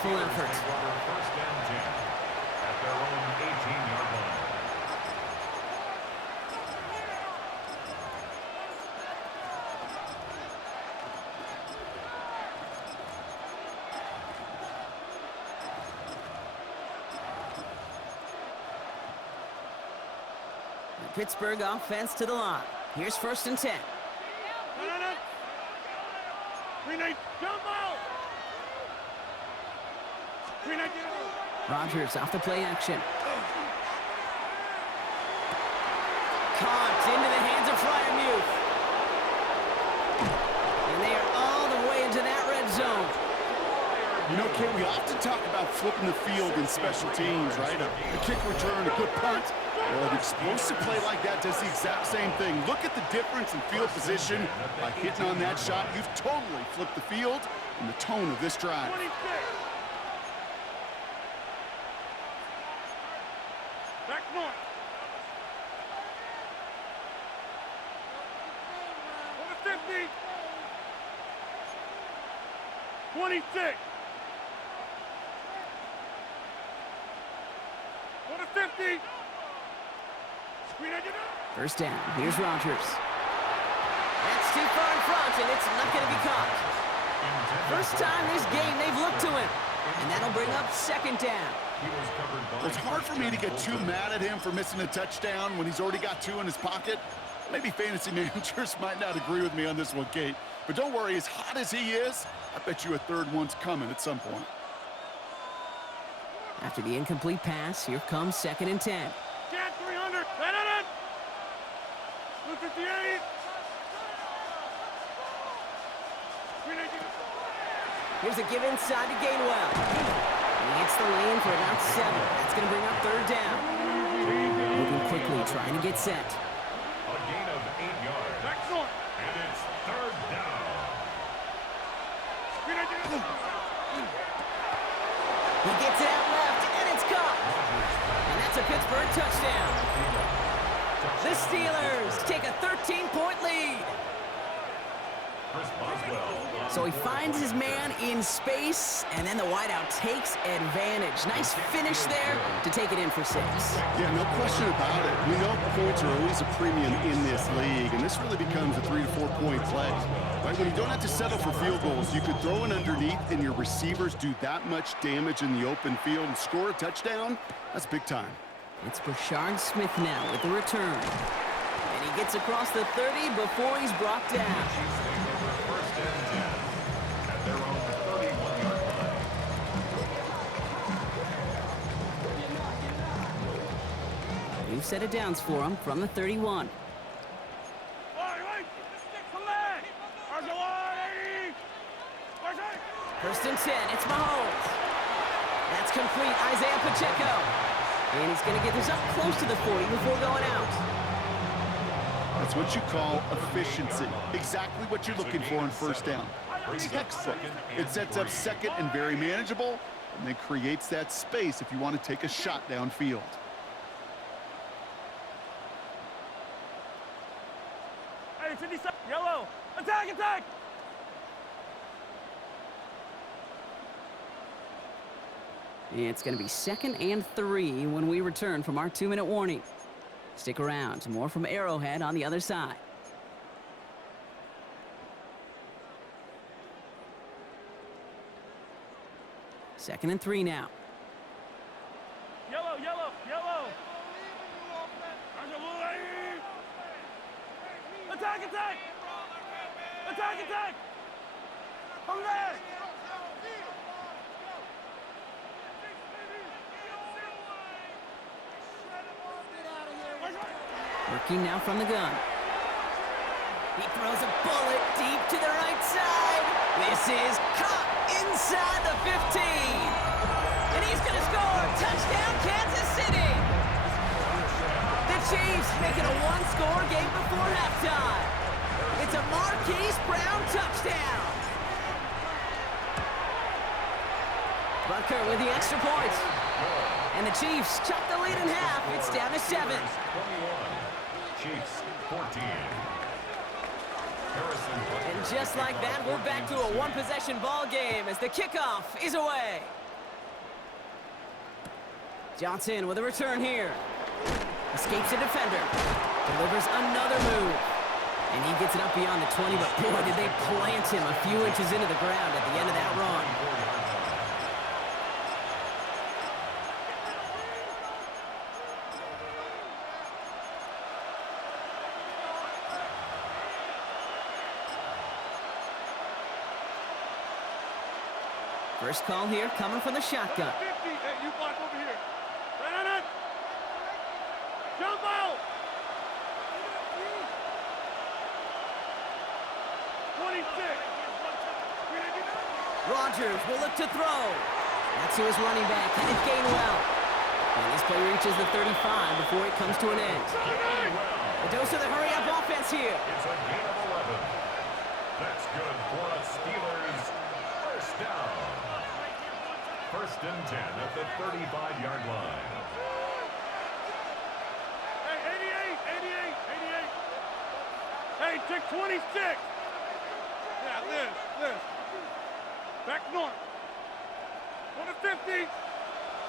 powerful effort. First and 10 at their own 18-yard line. The Pittsburgh offense to the line. Here's first and 10. Rodgers off the play action. Caught into the hands of Fryermuth. And they are all the way into that red zone. You know, Kate, we often talk about flipping the field in special teams, right? A kick return, a good punt. Well, an explosive play like that does the exact same thing. Look at the difference in field position. By hitting on that shot, you've totally flipped the field and the tone of this drive. Back north. 50. 26. 50. First down. Here's Rodgers. That's too far in front, and it's not going to be caught. First time this game they've looked to him. And that'll bring up second down. Well, it's hard for me to get too mad at him for missing a touchdown when he's already got two in his pocket. Maybe fantasy managers might not agree with me on this one, Kate. But don't worry, as hot as he is, I bet you a third one's coming at some point. After the incomplete pass, here comes second and 10. Cat 300. 258. Here's a give inside to Gainwell. He hits the lane for about 7. That's going to bring up third down. Moving quickly, trying to get set. A gain of 8 yards. And it's third down. He gets it out left, and it's caught. And that's a Pittsburgh touchdown. The Steelers take a 13-point lead. So he finds his man in space, and then the wideout takes advantage. Nice finish there to take it in for 6. Yeah, no question about it. We know points are always a premium in this league, and this really becomes a 3 to 4 point play. Right? When you don't have to settle for field goals, you could throw it underneath, and your receivers do that much damage in the open field and score a touchdown. That's big time. It's Brashard Smith now with the return. And he gets across the 30 before he's brought down. First and 10 at their own 31-yard line. We've set it downs for him from the 31. First and 10, it's Mahomes. That's complete, Isaiah Pacheco. And he's going to get this up close to the 40 before going out. That's what you call efficiency. Exactly what you're looking for in first down. Textbook. It sets up second and very manageable, and then creates that space if you want to take a shot downfield. Hey, 57. Yellow. Attack, attack. It's going to be 2nd and 3 when we return from our 2-minute warning. Stick around. More from Arrowhead on the other side. Second and 3 now. Yellow, yellow, yellow. Attack, attack. Attack, attack. Hooray. Working now from the gun. He throws a bullet deep to the right side. This is caught inside the 15. And he's going to score. Touchdown, Kansas City. The Chiefs making a one-score game before halftime. It's a Marquise Brown touchdown. Butker with the extra point. And the Chiefs chop the lead in half. It's down to 7. 21. Chiefs 14. And just like that, we're back to a one-possession ball game as the kickoff is away. Johnson with a return here. Escapes a defender. Delivers another move. And he gets it up beyond the 20, but boy, did they plant him a few inches into the ground at the end of that run. First call here coming from the shotgun. 50. Hey, you block over here. Right. Jump out. 26. Rodgers will look to throw. That's to his running back, Kenneth Gainwell. And this play reaches the 35 before it comes to an end. A dose of the hurry-up offense here. It's a gain of 11. That's good for a Steelers first down. First and 10 at the 35-yard line. Hey, 88. Hey, take 26. Yeah, this. Back north. Go to 50.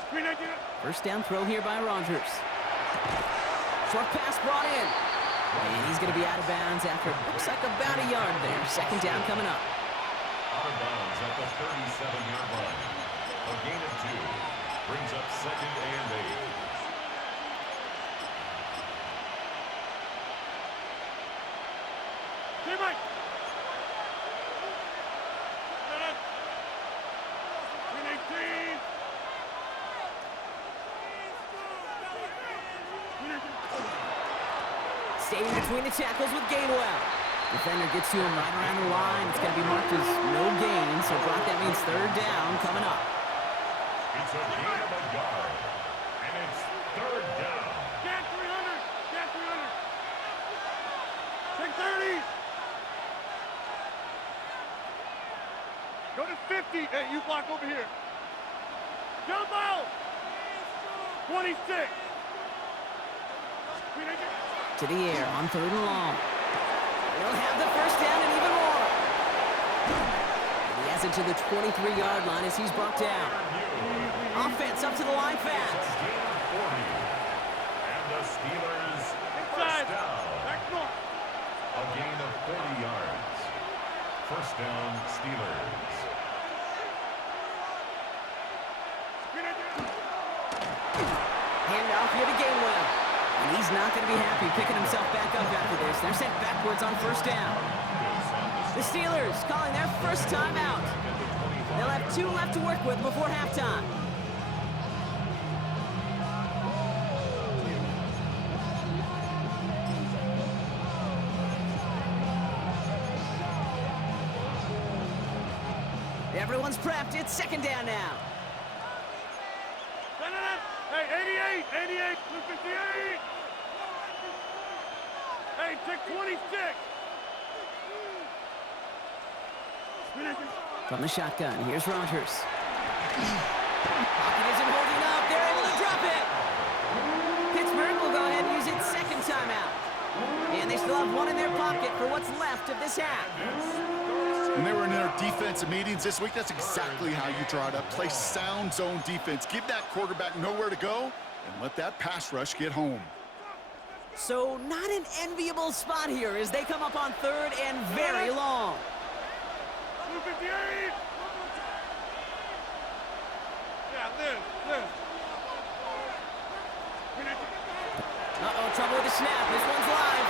Screen idea. First down throw here by Rodgers. Short pass brought in. And he's going to be out of bounds after looks like about a yard there. Second down coming up. Out of bounds at the 37-yard line. A gain of 2 brings up second and 8. Hey, Mike. Staying between the tackles with Gainwell. Defender gets to him right around the line. It's going to be marked as no gain, so Brock, that means third down coming up. It's a gain of a yard, and it's third down. Get 300. Take 30. Go to 50. Hey, you block over here. Jump out. 26. To the air on third and long. They'll have the first down and even more. And he has it to the 23-yard line as he's brought down. Offense up to the line fast. Gain of 40. And the Steelers Inside. first down. Back north. A gain of 40 yards. First down, Steelers. Handoff here to Gainwell. And he's not going to be happy picking himself back up after this. They're sent backwards on first down. The Steelers calling their first time out. They'll have 2 left to work with before halftime. Everyone's prepped. It's second down now. Hey, 88, 58. Hey, take 26. From the shotgun, here's Rodgers. Pocket isn't holding up. They're able to drop it. Pittsburgh will go ahead and use its second timeout. And they still have one in their pocket for what's left of this half. When they were in their defensive meetings this week, that's exactly how you draw it up. Play sound zone defense. Give that quarterback nowhere to go and let that pass rush get home. So not an enviable spot here as they come up on third and very long. 258. Yeah, live. Uh-oh, trouble with the snap. This one's live.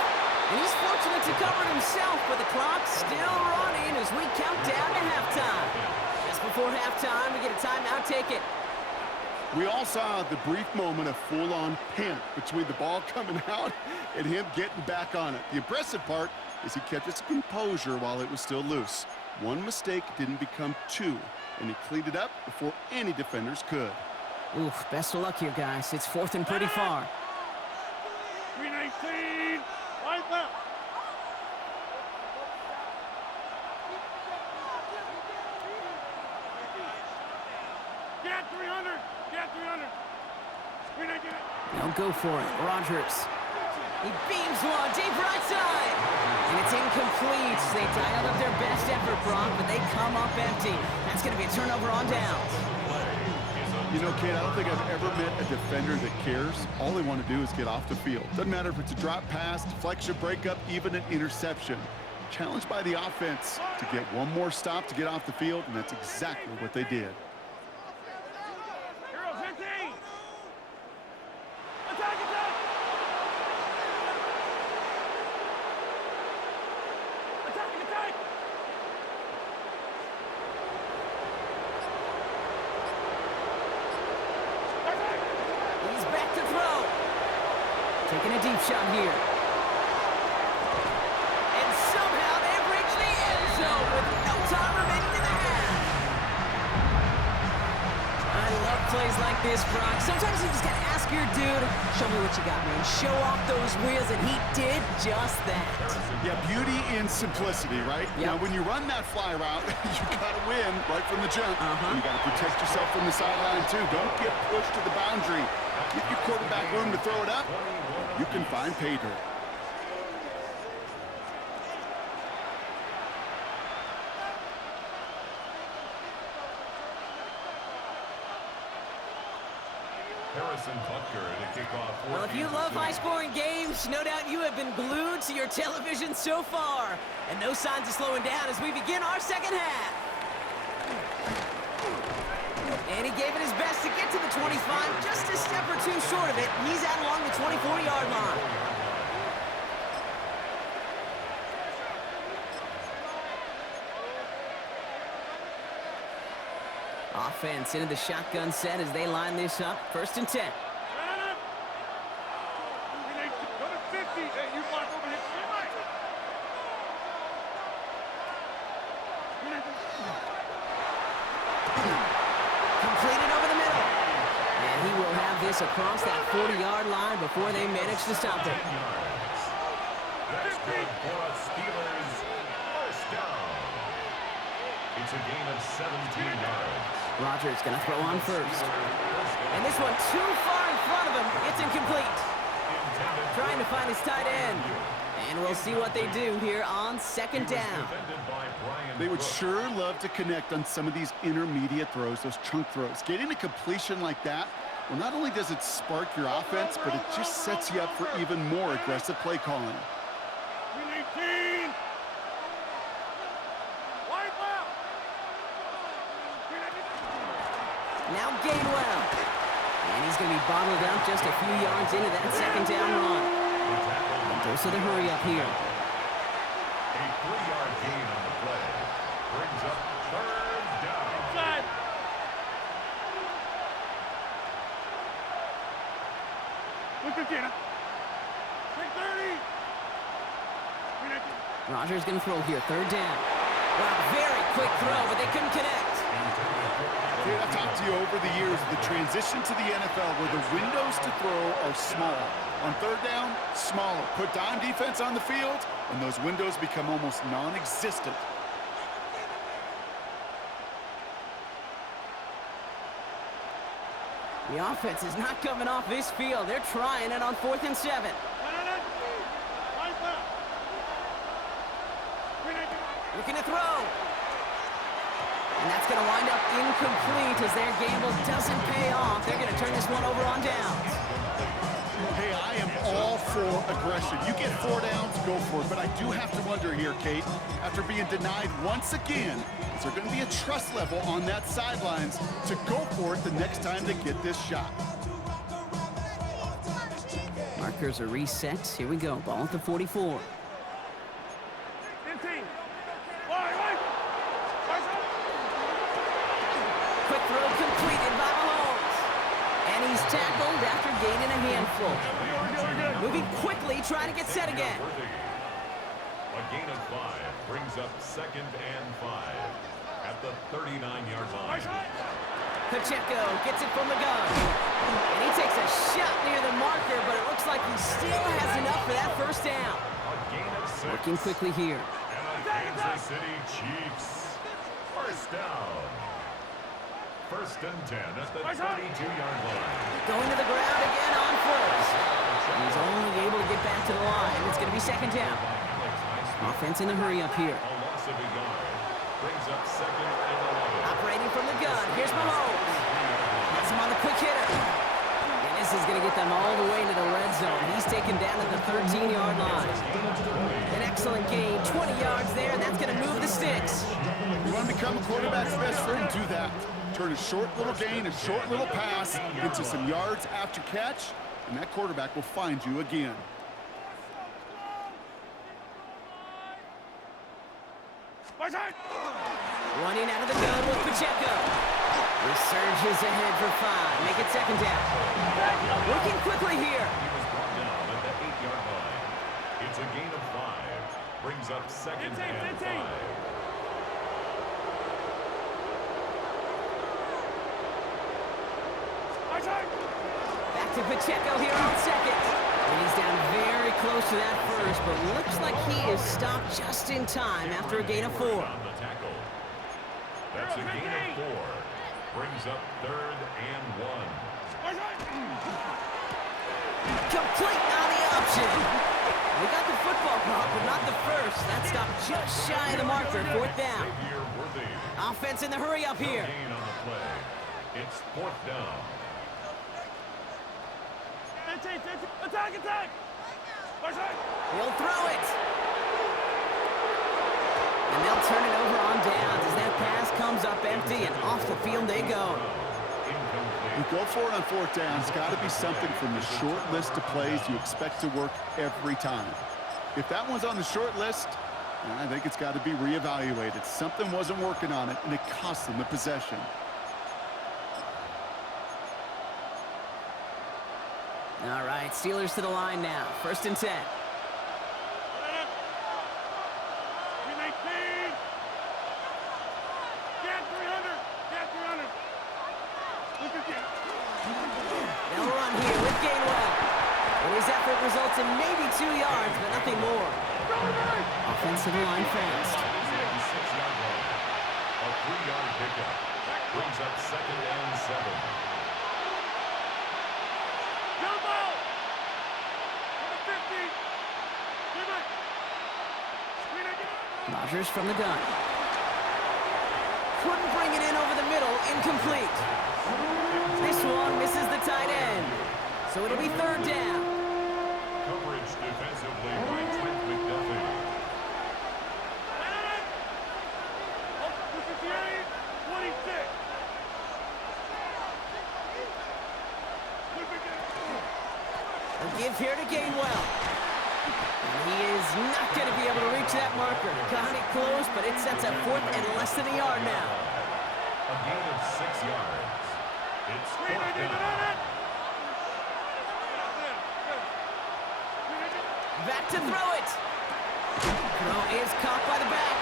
And he's fortunate to cover it himself, but the clock's still running as we count down to halftime. Just before halftime, we get a timeout ticket. We all saw the brief moment of full-on panic between the ball coming out and him getting back on it. The impressive part is he kept his composure while it was still loose. One mistake didn't become 2, and he cleaned it up before any defenders could. Oof, best of luck here, guys. It's fourth and pretty far. 319. Right left. Get 300. Get 300. 319. They'll go for it. Rodgers. He beams one deep right side. And it's incomplete. They dialed up their best effort, Brock, but they come up empty. That's going to be a turnover on downs. Play is a You know, Kate, I don't think I've ever met a defender that cares. All they want to do is get off the field. Doesn't matter if it's a drop pass, deflection, breakup, even an interception. Challenged by the offense to get one more stop to get off the field, and that's exactly what they did. Hero 15! Attack, attack! Attack, attack! He's back to throw. Taking a deep shot here. And somehow they've reached the end zone with no time remaining in the half. I love plays like this, Brock. Sometimes you just gotta ask your dude, show me what you got, man. Show off those wheels, and he did just that. Yeah, beauty in simplicity, right? Yep. Now, when you run that fly route, you gotta win right from the jump. You gotta protect yourself from the sideline, too. Don't get pushed to the boundary. Give your quarterback room to throw it up. You can find pay dirt. Harrison Butker to kick off. Well, if you love high-scoring games, no doubt you have been glued to your television so far. And no signs of slowing down as we begin our second half. And he gave it his best to get to the 25, just a step or two short of it. He's out along the 24-yard line. Offense into the shotgun set as they line this up. 1st and 10. Go to 50. Hey, you block over here. Completed over the middle. And he will have this across that 40-yard line before they manage to stop it. That's good for a Steelers first down. It's a gain of 17 yards. Rodgers going to throw on first. And this one too far in front of him. It's incomplete. Trying to find his tight end. And we'll see what they do here on 2nd down. They would sure love to connect on some of these intermediate throws, those chunk throws. Getting a completion like that, well, not only does it spark your offense, but it just sets you up for even more aggressive play calling. 18! Wide left! Now Gainwell. And he's going to be bottled up just a few yards into that 2nd down run. Dose of the hurry up here. A 3-yard gain on the play brings up 3rd down. Inside! Look at Gina. Take 30! Rodgers going to throw here. 3rd down. Wow, very quick throw, but they couldn't connect. Dude, I've talked to you over the years, the transition to the NFL where the windows to throw are small. On 3rd down, smaller. Put dime defense on the field, and those windows become almost non-existent. The offense is not coming off this field. They're trying it on 4th and 7. Looking to throw. And that's going to wind up incomplete as their gamble doesn't pay off. They're going to turn this one over on downs. Hey, I am all for aggression. You get 4 downs, go for it. But I do have to wonder here, Kate, after being denied once again, is there going to be a trust level on that sidelines to go for it the next time they get this shot? Markers are reset. Here we go. Ball at the 44. Quick throw completed by Mahomes. And he's tackled after gaining a handful. Moving quickly, trying to get set again. A gain of 5 brings up 2nd and 5 at the 39-yard line. Pacheco gets it from the gun. And he takes a shot near the marker, but it looks like he still has enough for that 1st down. A gain of 6. Working quickly here. And the Kansas City Chiefs first down. 1st and 10 at the 32-yard line. Going to the ground again on 1st. He's only able to get back to the line. It's going to be 2nd down. Offense in a hurry up here. A loss of a yard brings up 2nd and 11. Operating from the gun. Here's Mahomes. Gets him on taken down at the 13-yard line. An excellent gain, 20 yards there, and that's going to move the sticks. You want to become a quarterback's best friend? Do that. Turn a short little gain, a short little pass into some yards after catch, and that quarterback will find you again. Running out of the gun with Pacheco. He surges ahead for 5. Make it second down. Working quickly here. He was brought down at the 8-yard line. It's a gain of 5. Brings up second and 5. Back to Pacheco here on second. And he's down very close to that first, but looks like he is stopped just in time after a gain of 4. On the tackle. That's a gain of 4. Brings up third and 1. Complete on the option. We got the football call, but not the first. That stopped just shy of the marker. Fourth down. Offense in the hurry up here. Gain on the play. It's fourth down. Attack! He'll throw it. And they'll turn it over on downs as that pass comes up empty and off the field they go. You go for it on fourth down. It's got to be something from the short list of plays you expect to work every time. If that one's on the short list, I think it's got to be reevaluated. Something wasn't working on it, and it cost them the possession. All right, Steelers to the line now. First and 10. They'll run here with Gainwell. And his effort results in maybe 2 yards, but nothing more. Offensive line fast. A 3-yard pickup. Brings up second and 7. Rodgers from the gun. Couldn't bring it in over the middle. Incomplete. This one misses the tight end. So it'll be third down. Coverage defensively by Trent McDuffie. A give here to Gainwell. And he is not going to be able to reach that marker. Got it close, but it sets up fourth and less than a yard now. A gain of 6 yards. It's fourth down. Back to throw it. Throw is caught by the back.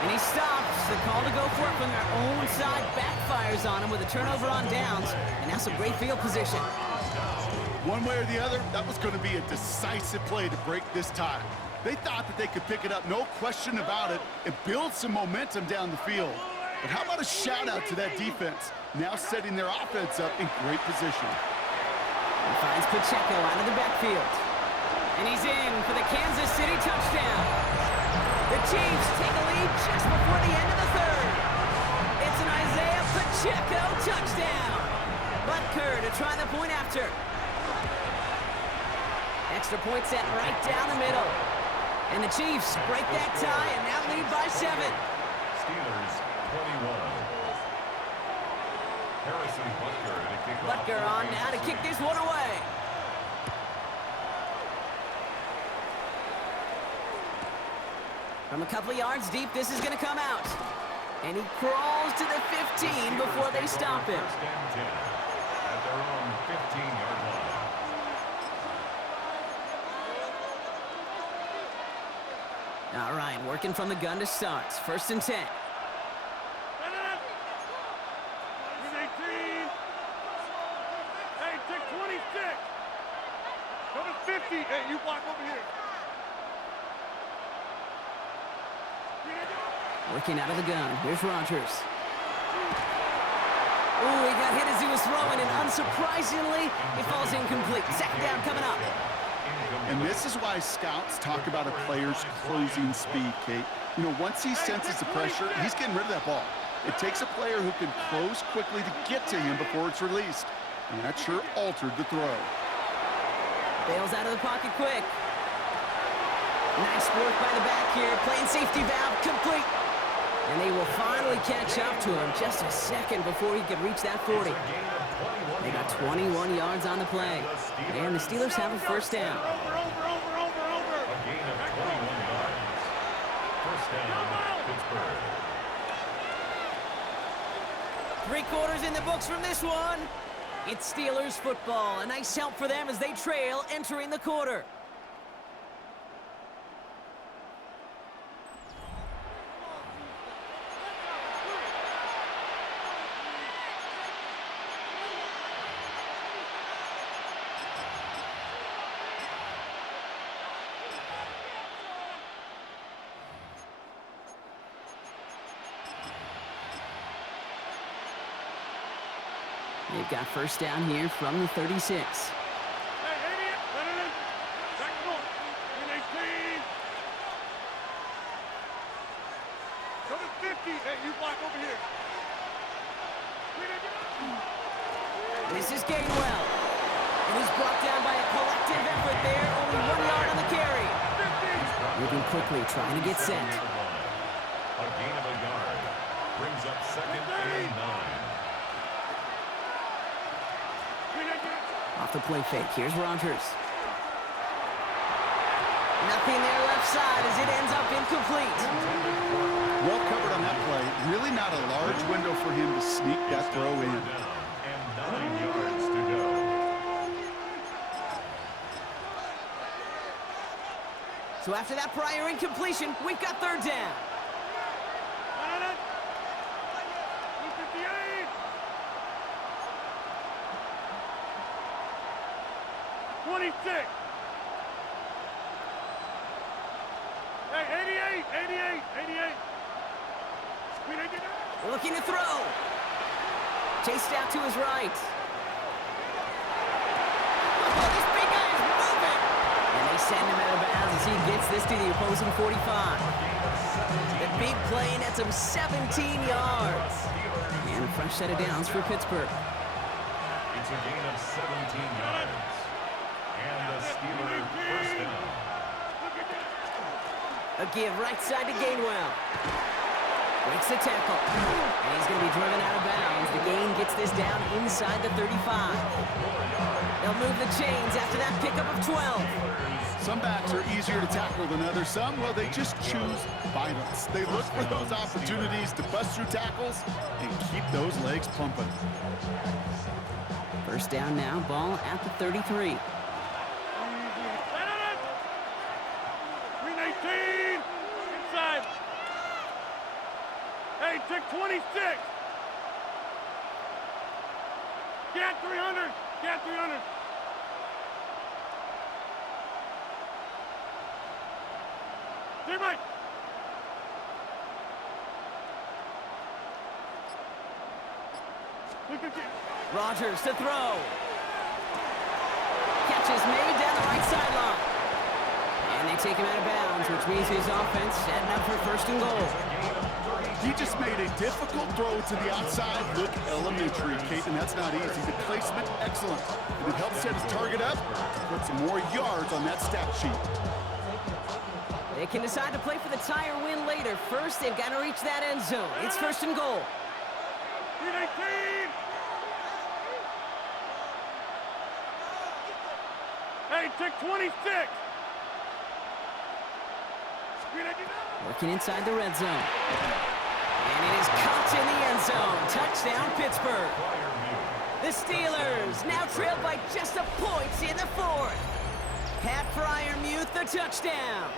And he stops. The call to go for it from their own side backfires on him with a turnover on downs. And now some great field position. One way or the other, that was going to be a decisive play to break this tie. They thought that they could pick it up, no question about it, and build some momentum down the field. But how about a shout-out to that defense, now setting their offense up in great position. He finds Pacheco out of the backfield. And he's in for the Kansas City touchdown. The Chiefs take a lead just before the end of the third. It's an Isaiah Pacheco touchdown. Butker to try the point after. Extra point set right down the middle. And the Chiefs break that tie and now lead by 7. Steelers 21. Harrison Butker to kick off. Butker on now to kick this one away. From a couple of yards deep, this is going to come out. And he crawls to the 15 before they stop him. First and 10 at their own 15-yard line. All right, working from the gun to start. First and 10. Hey, take 26. Go to 50. Hey, you block over here. Working out of the gun. Here's Rodgers. Ooh, he got hit as he was throwing, and unsurprisingly, he falls incomplete. Second down coming up. And this is why scouts talk about a player's closing speed, Kate. You know, once he senses the pressure, he's getting rid of that ball. It takes a player who can close quickly to get to him before it's released. And that sure altered the throw. Bails out of the pocket quick. Nice work by the back here. Playing safety valve complete. And they will finally catch up to him just a second before he could reach that 40. They got 21 yards on the play. And the Steelers have a first down. A gain of 21 yards. First down, Pittsburgh. 3 quarters in the books from this one. It's Steelers football. A nice help for them as they trail entering the quarter. They've got first down here from the 36. Hey, idiot! Let it in! Tactical! In 18! Go to 50! Hey, you block over here! This is Gainwell. And he's brought down by a collective effort there. Only 1 yard on the carry. 50! Moving quickly, trying to get set. A gain of a yard. Brings up second and 9. Off the play fake, here's Rodgers. Nothing there left side as it ends up incomplete. Well covered on that play. Really not a large window for him to sneak that throw in. And 9 yards to go. So after that prior incompletion, we've got third down. 26. Hey, 88. Looking to throw. Chased out to his right. Oh, this big guy is moving. And they send him out of bounds as he gets this to the opposing 45. The big play nets him 17 yards. And a fresh set of downs for Pittsburgh. It's a gain of 17 yards. And the Steelers first down. A give right side to Gainwell. Breaks the tackle. And he's going to be driven out of bounds. The gain gets this down inside the 35. They'll move the chains after that pickup of 12. Some backs are easier to tackle than others. Some, well, they just choose violence. They look for those opportunities to bust through tackles and keep those legs pumping. First down now, ball at the 33. 18. Inside. Hey, take 26. Get 300. Get 300. Stay right. Rodgers to throw. Catch is made down the right sideline. And they take him out of bounds, which means his offense setting up for first and goal. He just made a difficult throw to the outside look elementary, Kate, and that's not easy. The placement, excellent. And it helps set his target up to put some more yards on that stat sheet. They can decide to play for the tie or win later. First, they've got to reach that end zone. It's first and goal. 18. Hey, take 26. Working inside the red zone. And it is caught in the end zone. Touchdown, Pittsburgh. The Steelers now trailed by just a point in the fourth. Pat Freiermuth, the touchdown.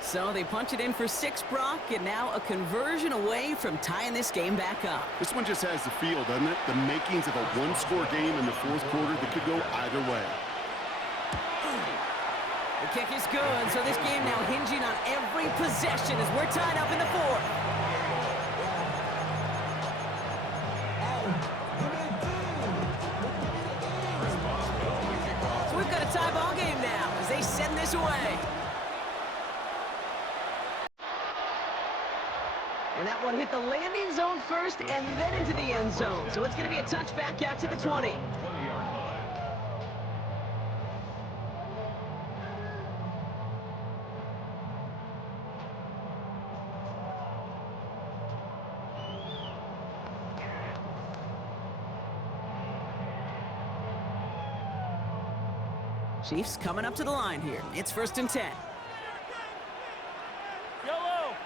So they punch it in for 6, Brock, and now a conversion away from tying this game back up. This one just has the feel, doesn't it? The makings of a one-score game in the fourth quarter that could go either way. The kick is good, so this game now hinging on every possession as we're tied up in the fourth. So we've got a tie ball game now as they send this away. And that one hit the landing zone first and then into the end zone. So it's going to be a touchback out to the 20. Chiefs coming up to the line here. It's 1st and 10. Yellow.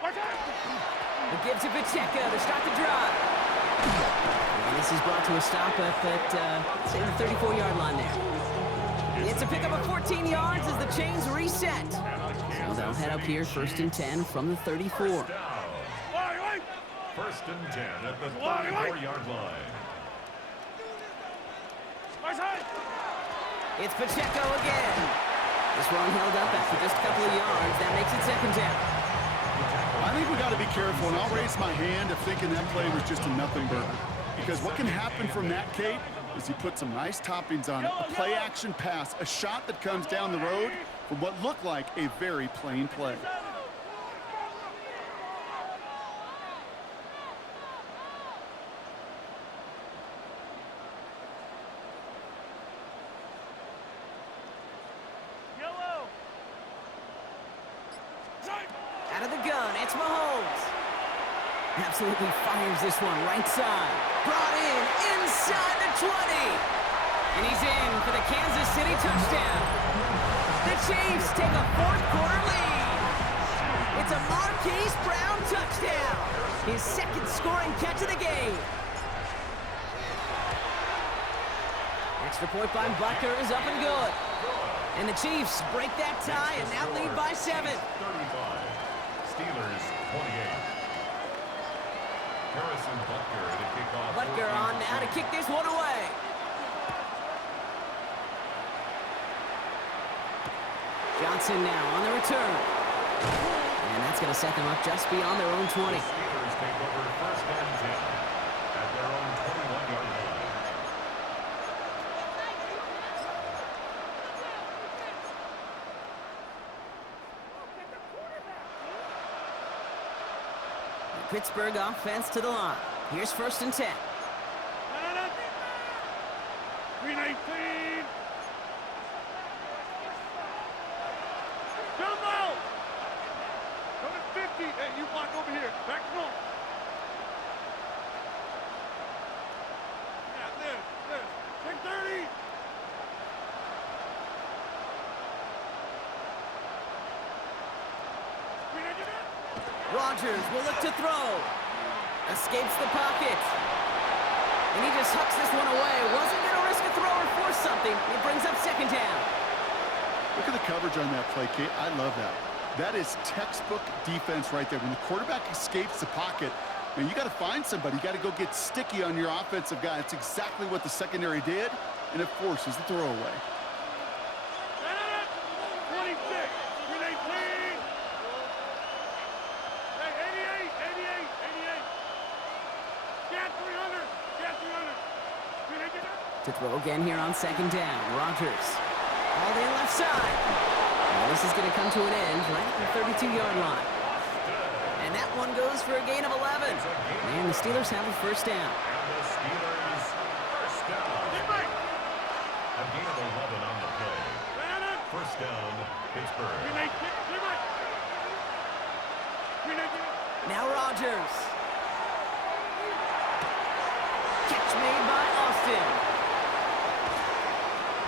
The give to Pacheco to start the drive. And this is brought to a stop up at, say, the 34-yard line there. It's a pickup of 14 yards as the chains reset. So they'll head up here 1st and 10 from the 34. 1st and 10 at the 34-yard line. It's Pacheco again. This one held up after just a couple of yards. That makes it 2nd down. I think we got to be careful, and I'll raise my hand of thinking that play was just a nothing burger. Because what can happen from that, Kate, is you put some nice toppings on it. A play-action pass, a shot that comes down the road from what looked like a very plain play. Out of the gun, it's Mahomes. Absolutely fires this one right side. Brought in inside the 20. And he's in for the Kansas City touchdown. The Chiefs take a 4th quarter lead. It's a Marquise Brown touchdown. His 2nd scoring catch of the game. Extra point by Butker is up and good. And the Chiefs break that tie and now lead by 7. 35. Steelers 28. Harrison Butker to kick off. Butker on now to kick this one away. Johnson now on the return. And that's going to set them up just beyond their own 20. The Steelers take over 1st and 10 at their own 21-yard line. Pittsburgh offense to the line. Here's 1st and 10. 319. Jump out. Come at 50. Hey, you block over here. Back north. Yeah, this. Take 30. Rodgers will look to throw. Escapes the pocket. And he just hucks this one away. Wasn't going to risk a throw or force something. It brings up 2nd down. Look at the coverage on that play, Kate. I love that. That is textbook defense right there. When the quarterback escapes the pocket, man, you got to find somebody. You got to go get sticky on your offensive guy. That's exactly what the secondary did, and it forces the throw away. 26. 319. Hey, 88. Get 300. To throw again here on 2nd down. Rodgers. All in left side. Now this is going to come to an end right at the 32-yard line. And that one goes for a gain of 11. And the Steelers have a 1st down. And the Steelers 1st down. A gain of 11 on the play. 1st down, Pittsburgh. Now Rodgers. Catch made by Austin.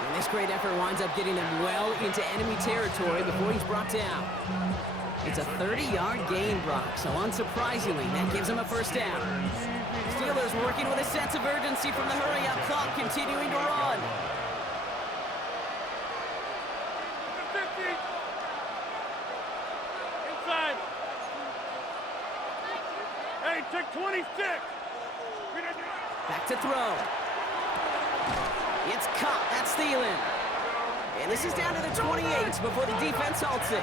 And this great effort winds up getting him well into enemy territory before he's brought down. It's a 30-yard gain, Brock, so unsurprisingly, that gives him a 1st down. Steelers working with a sense of urgency from the hurry-up clock, continuing to run. 50. Inside. Hey, check 26. Back to throw. It's caught. That's Thielen. And this is down to the 28 before the defense halts it.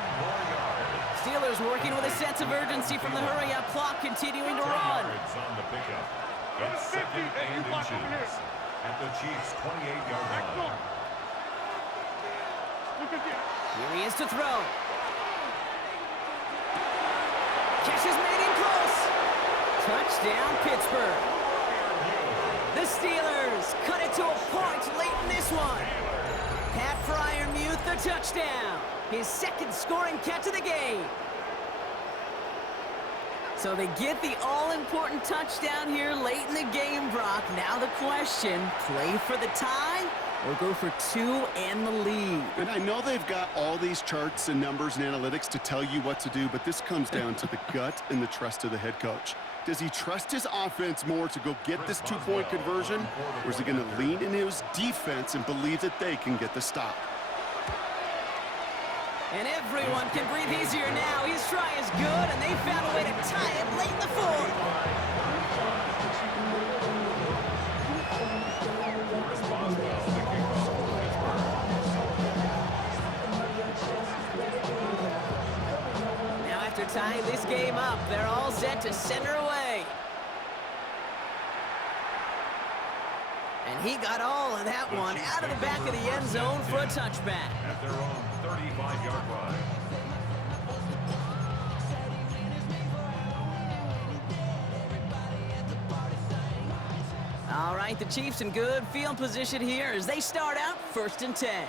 Steelers working with a sense of urgency from the hurry-up clock, continuing to run. On the pickup. It's 2nd and inches at the Chiefs' 28-yard line. Here he is to throw. Catch is made in close. Touchdown, Pittsburgh. The Steelers cut it to a point late in this one. Pat Freiermuth the touchdown. His 2nd scoring catch of the game. So they get the all-important touchdown here late in the game, Brock. Now the question, play for the tie We'll go for 2 and the lead. And I know they've got all these charts and numbers and analytics to tell you what to do, but this comes down to the gut and the trust of the head coach. Does he trust his offense more to go get this 2-point conversion, or is he going to lean into his defense and believe that they can get the stop? And everyone can breathe easier now. His try is good, and they found a way to tie it late in the fourth. Now after tying this game up, they're all set to send her away. And he got all of that one out of the back of the end zone for a touchback. At their own 35-yard line. All right, the Chiefs in good field position here as they start out 1st and 10.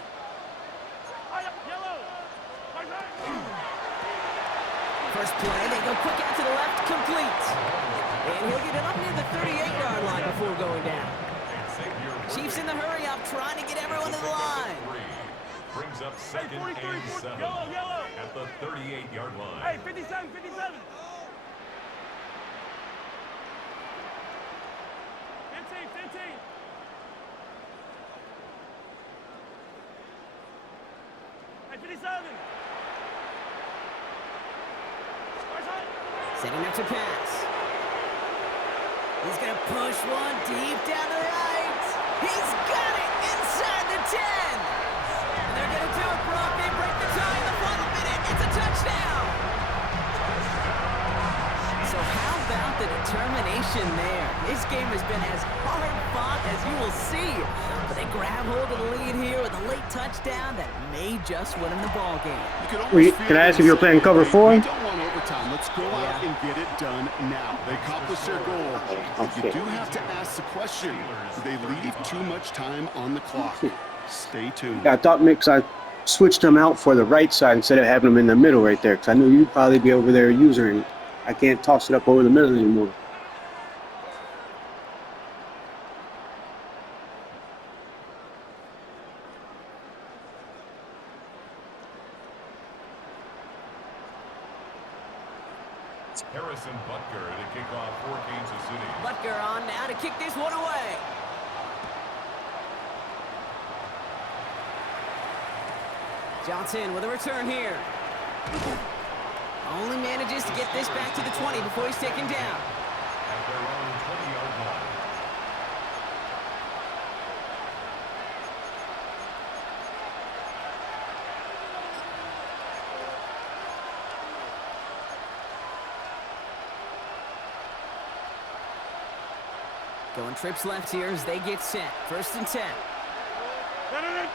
First play, they go quick out to the left, complete. And he'll get it up near the 38-yard line before going down. Chiefs in the hurry up, trying to get everyone to the line. Brings up 2nd and 7 at the 38-yard line. Hey, 57, 57. 15. Hey, 57. Setting up to pass. He's going to push one deep down the right. He's got it inside the 10. And they're going to do it, Brock. They break the tie in the final minute. It's a touchdown. So how about the determination there? This game has been as hard-fought as you will see. But they grab hold of the lead here with a late touchdown that may just win them the ball game. Can I ask if you're playing cover 4? We don't want overtime. Let's go out and get it done now. They accomplished their goal. But you do have to ask the question, do they leave too much time on the clock? Stay tuned. Yeah, I thought, Mix, I switched them out for the right side instead of having them in the middle right there, because I knew you'd probably be over there using it. I can't toss it up over the middle anymore. Harrison Butker to kick off for Kansas City. Butker on now to kick this one away. Johnson with a return here. Only manages to get this back to the 20 before he's taken down. At their own 20-yard line. Going trips left here as they get set. 1st and 10. Hey, 88.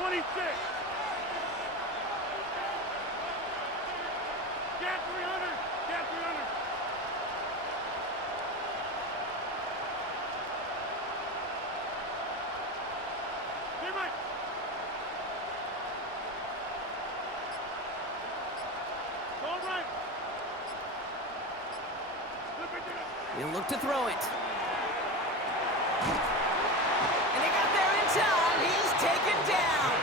26. Get 300. Get right. Go right. He'll look to throw it. And they got there in time. He's taken down.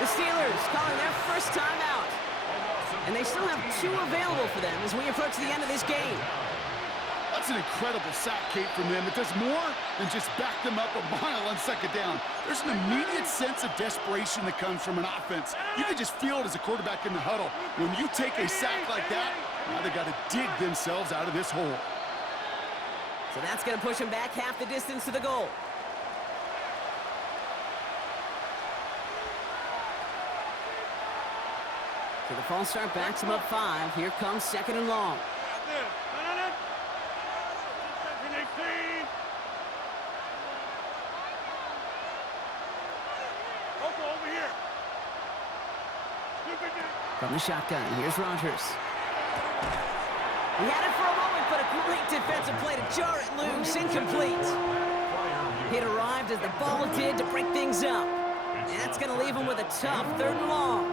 The Steelers calling their first time out. And they still have 2 available for them as we approach the end of this game. That's an incredible sack, Kate, from them. It does more than just back them up a mile on 2nd down. There's an immediate sense of desperation that comes from an offense. You can just feel it as a quarterback in the huddle. When you take a sack like that, now they got to dig themselves out of this hole. So that's going to push them back half the distance to the goal. So the false start backs them up 5. Here comes 2nd and long. From the shotgun, here's Rodgers. He had it for a moment, but a great defensive play to jar it loose, incomplete. It arrived as the ball did to break things up. And that's going to leave him with a tough 3rd and long.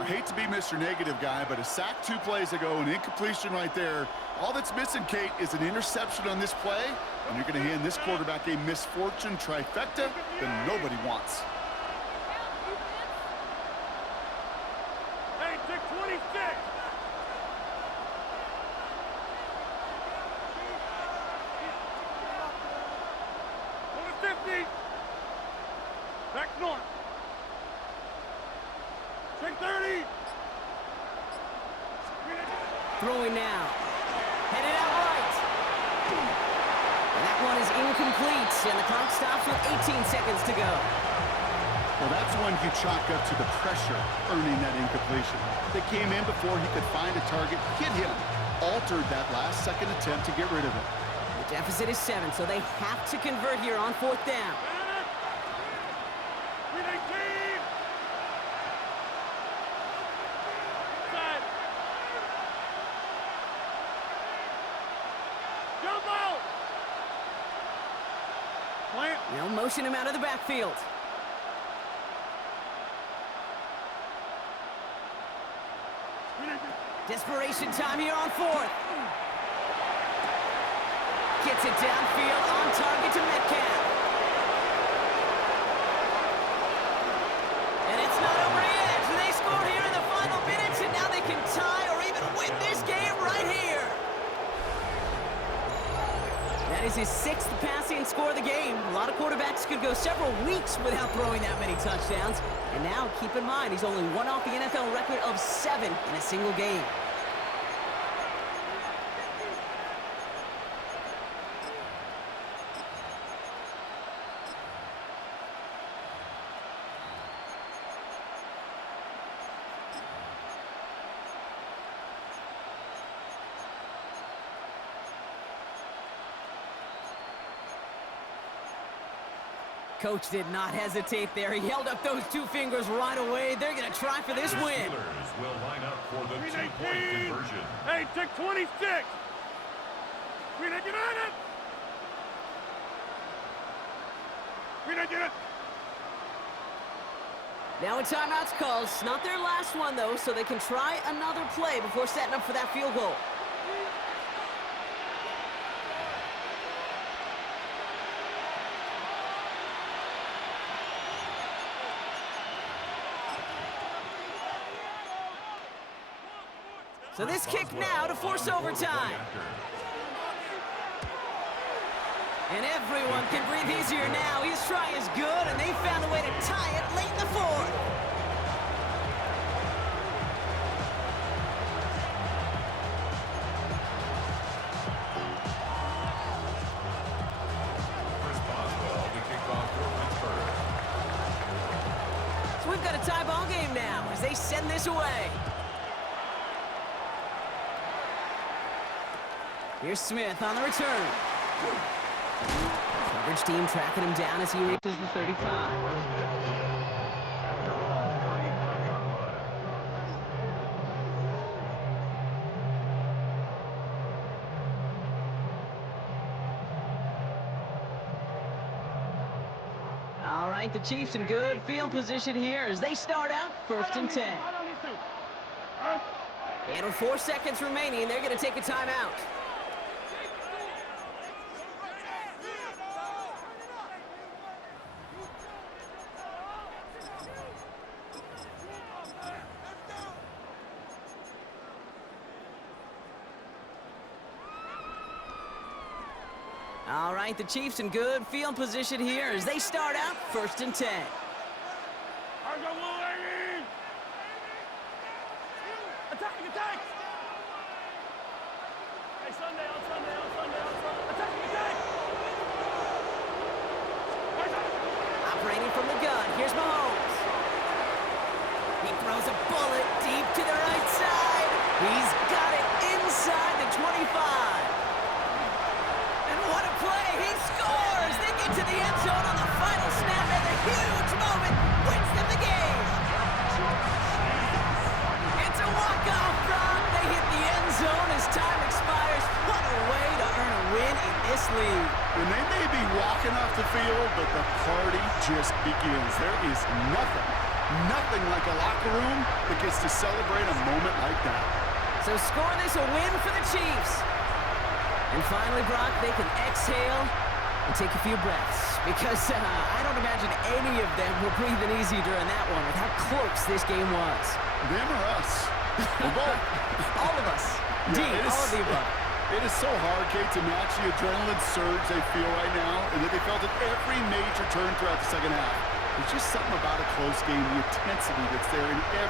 I I hate to be Mr. Negative guy, but a sack 2 plays ago, an incompletion right there. All that's missing, Kate, is an interception on this play, and you're going to hand this quarterback a misfortune trifecta that nobody wants. Hey, take 26. Over 50. Back north. Take 30. Throwing now. Headed out right. And that one is incomplete, and the clock stops with 18 seconds to go. Well, that's one you chalk up to the pressure earning that incompletion. They came in before he could find a target, hit him, altered that last-second attempt to get rid of it. The deficit is 7, so they have to convert here on 4th down. They'll motion him out of the backfield. Desperation time here on 4th. Gets it downfield on target to Metcalf. And it's not over the edge. They scored here in the final minutes, and now they can tie or even win this game right here. That is his 6th passing score of the game. A lot of quarterbacks could go several weeks without throwing that many touchdowns. And now, keep in mind, he's only one off the NFL record of 7 in a single game. Coach did not hesitate there. He held up those 2 fingers right away. They're going to try for this win. Steelers will line up for the 2-point conversion. Hey, take 26. Green United. Green United. Now a timeout's called. It's not their last one, though, so they can try another play before setting up for that field goal. So this kick now to force overtime. And everyone can breathe easier now. His try is good, and they found a way to tie it late in the 4th. So we've got a tie ball game now as they send this away. Here's Smith on the return. Coverage team tracking him down as he reaches the 35. All right, the Chiefs in good field position here as they start out 1st and 10. And with 4 seconds remaining, they're going to take a timeout. All right, the Chiefs in good field position here as they start out 1st and 10. Attacking, attack! Hey, Sunday, on Sunday. Attacking, attack! Operating from the gun, here's Mahomes. He throws a bullet deep to the right side. He's got it inside the 25. And what a play! He scores! They get to the end zone on the final snap, and the huge moment wins them the game. It's a walk-off run. They hit the end zone as time expires. What a way to earn a win in this league. And they may be walking off the field, but the party just begins. There is Nothing like a locker room that gets to celebrate a moment like that. So score this a win for the Chiefs. And finally, Brock, they can exhale and take a few breaths. Because I don't imagine any of them were breathing easy during that one with how close this game was. Them or us? Or both. All of us. Yeah, All of the above. It is so hard, Kate, to match the adrenaline surge they feel right now and that they felt at every major turn throughout the second half. There's just something about a close game, the intensity that's there in every